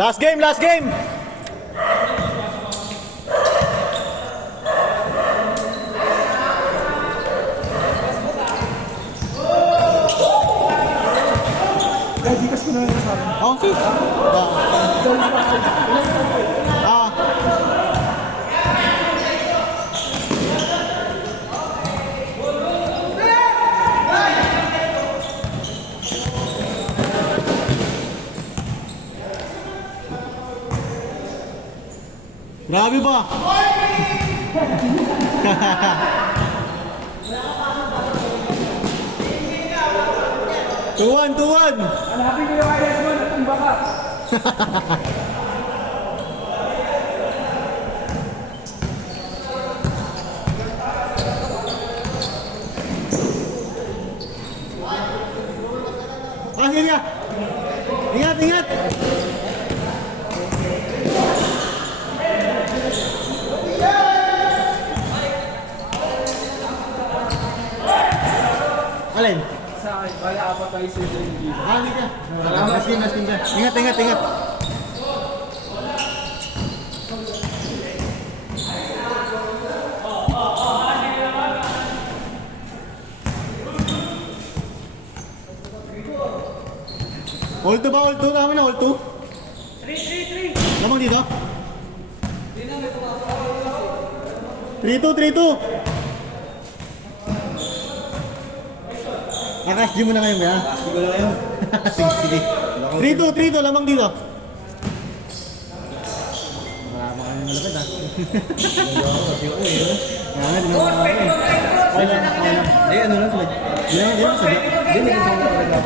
Last game, last game. Dikas ko na lang sa akin. Oh, see? Ah. Grabe ba? Tuwan, tuwan! Hanapin ko yung ayos mo, natumba ka. Ah, sige ka! Ingat, ingat! Alin? Sa akin, wala apat tayo sa dito. Ah, sige ka. Last game, last game ka. Ingat, ingat, ingat. All 2 ba? All 2? Kami na all 2? 3. Lamang dito? 3-2. Akash, gym mo na ngayon kaya? Sige lang yun. Sige. 3-2, lamang dito. Marama kami malapit ha. Kaya nga, di na makakami. Okay lang. Ay, ano lang sila? Di na sabi. Hindi, nagkasama talaga.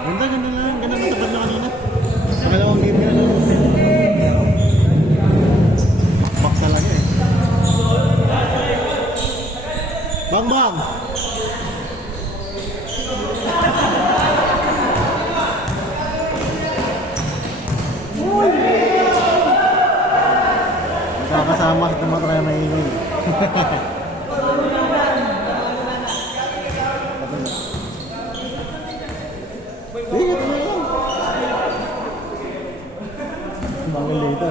Ganda lang. Ganda ng tapat na kanina. Pangalawang game na lang. Back talaga eh. Bang! Kakasama sa tumatry na ingay. Bangal dito.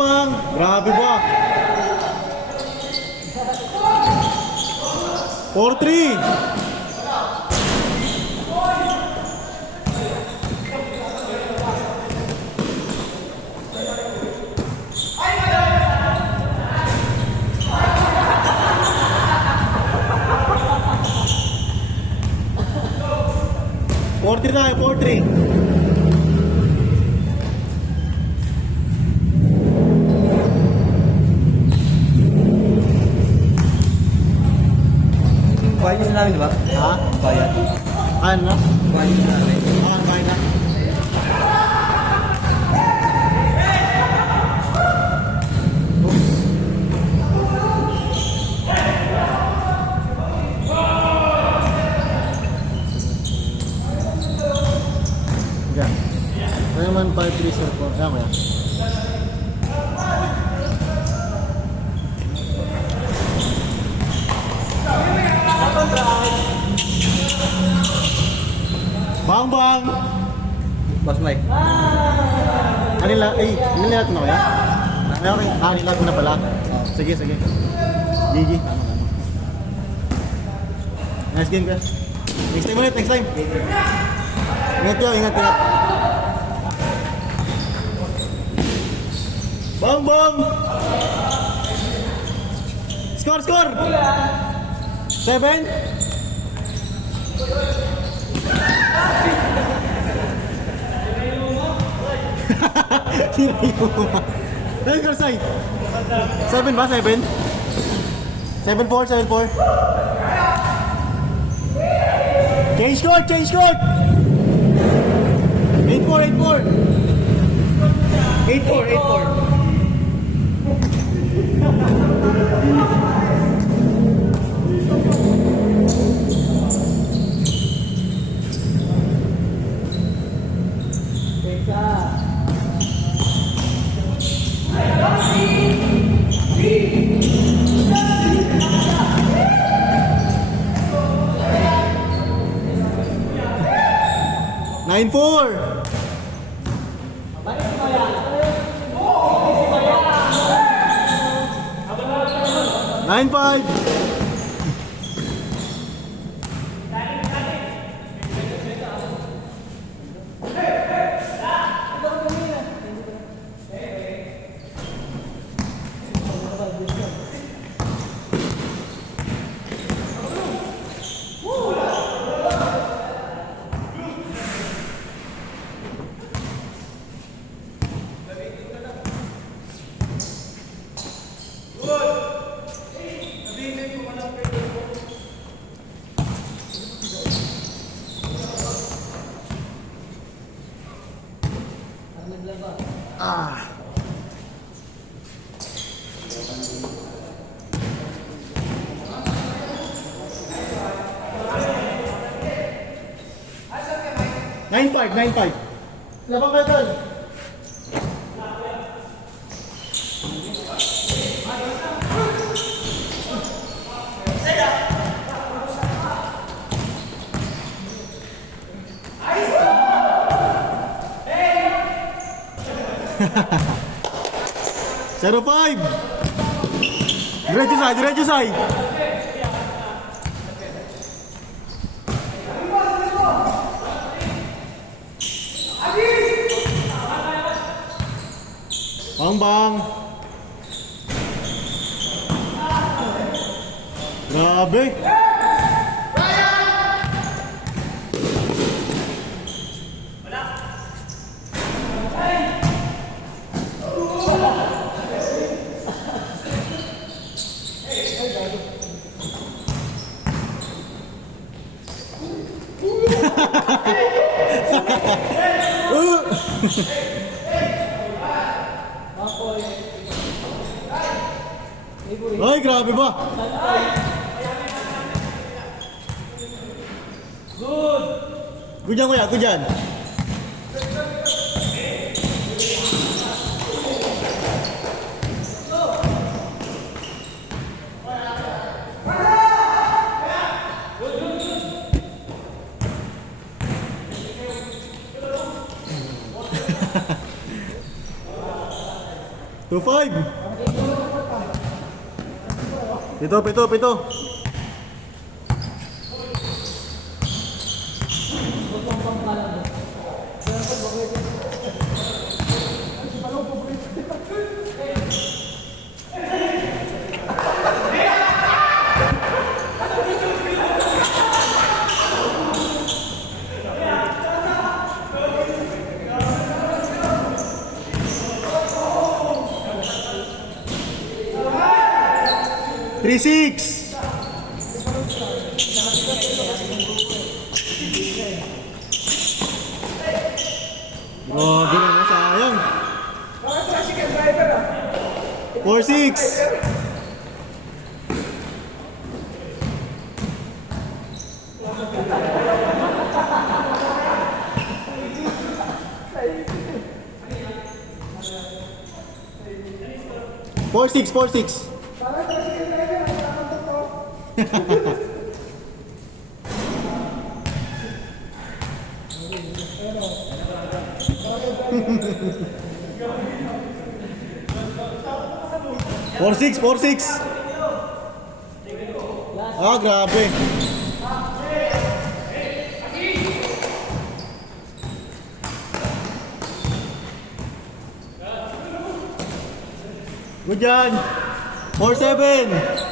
Bang! Grabe ba? 4-3! Tayo, 4-3. Bayan niyo sa namin, di ba? Ha? Bayan. Ano? Bayan niyo sa namin. Kain na. Yan. Ito naman 5-3 sir po. Ayan kaya. Bang! Boss Mike. Anila, nilat mo na kaya? Okay. Nilat mo na pala? Sige. GG. Nice game guys. Next time ulit, next time. Ingat. Bang! Score! 7? Sinayo mo ba? Ano yung score, 7 ba? 7? 7-4. Change court! 8-4. 8-4. Teka. 9-4. 9-5. Ah. Nine five. Labang ka doon. Zero five. Diretso say. Bang. Grabe. Ay, grabe ba? Good dyan kuya, good dyan. Two five. Pito. Three six. Grabe naman, sayang. 4-6. Four six. Four six. Ah, grabe. Good yan. 4-7.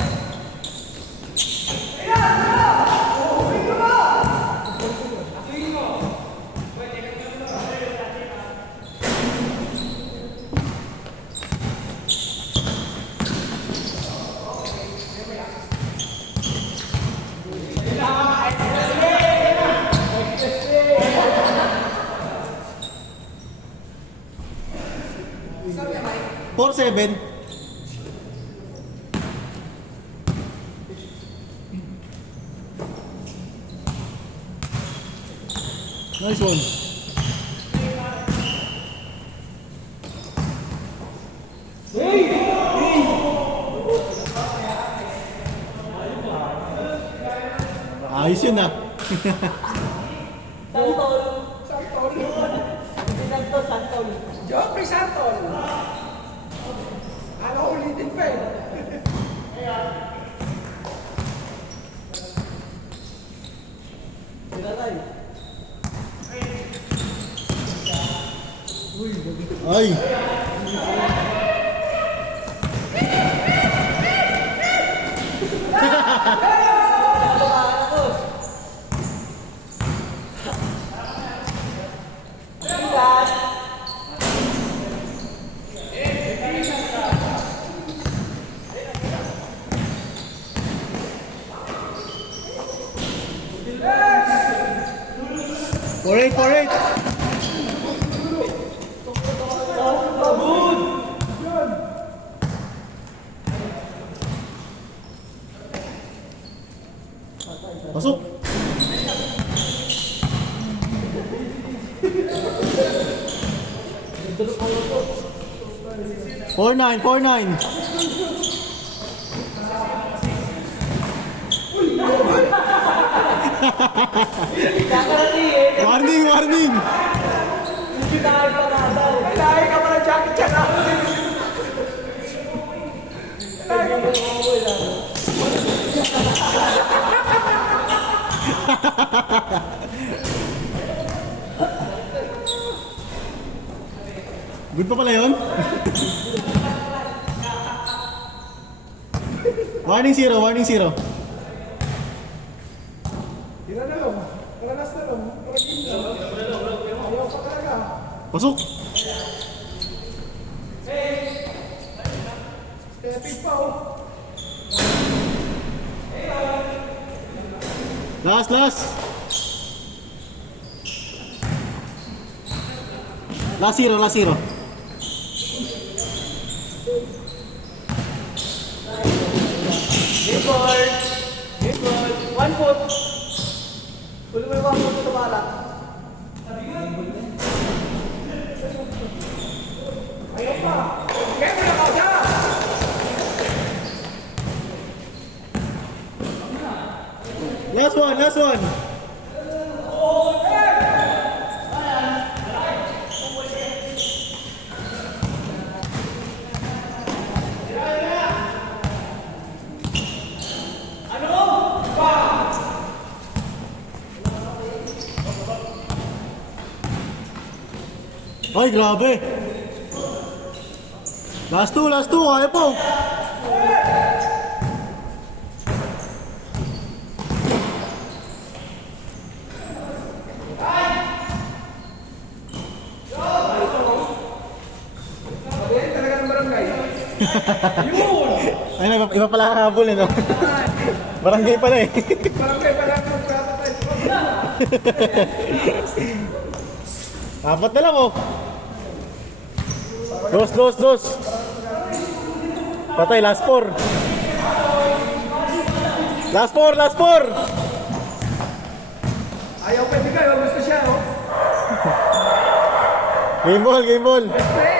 Four seven. Nice one. Ayos yun ah. Joffrey Santos. Ano ulitin pa eh. Ay! For eight! Pasok! 4-9, 4-9. Warning, warning! Kailangan ka pa ng jacket chan ako. Good pa pala yun? Warning zero, warning zero. Tira na lang. Kalalas na lang. Ayaw pa talaga. Pasok! Stepping pa oh. Last, last! Last zero, last zero. Game ball. Game ball. 1 foot. Tuloy mo yung 1 foot sa bala. Ayaw pa. Kaya mo na kasi. Last one, last one! Ay, grabe! Last two, kaya po! Ayan talaga ng barangay. Yun! Ay, iba pala kakabol eh, no? Barangay pala eh. Barangay pa lang ng kapatid. Apat na lang oh. Dos. Patay, last four. Last four. Ayaw pa bigay. Gusto siya oh. Game ball. Best friend.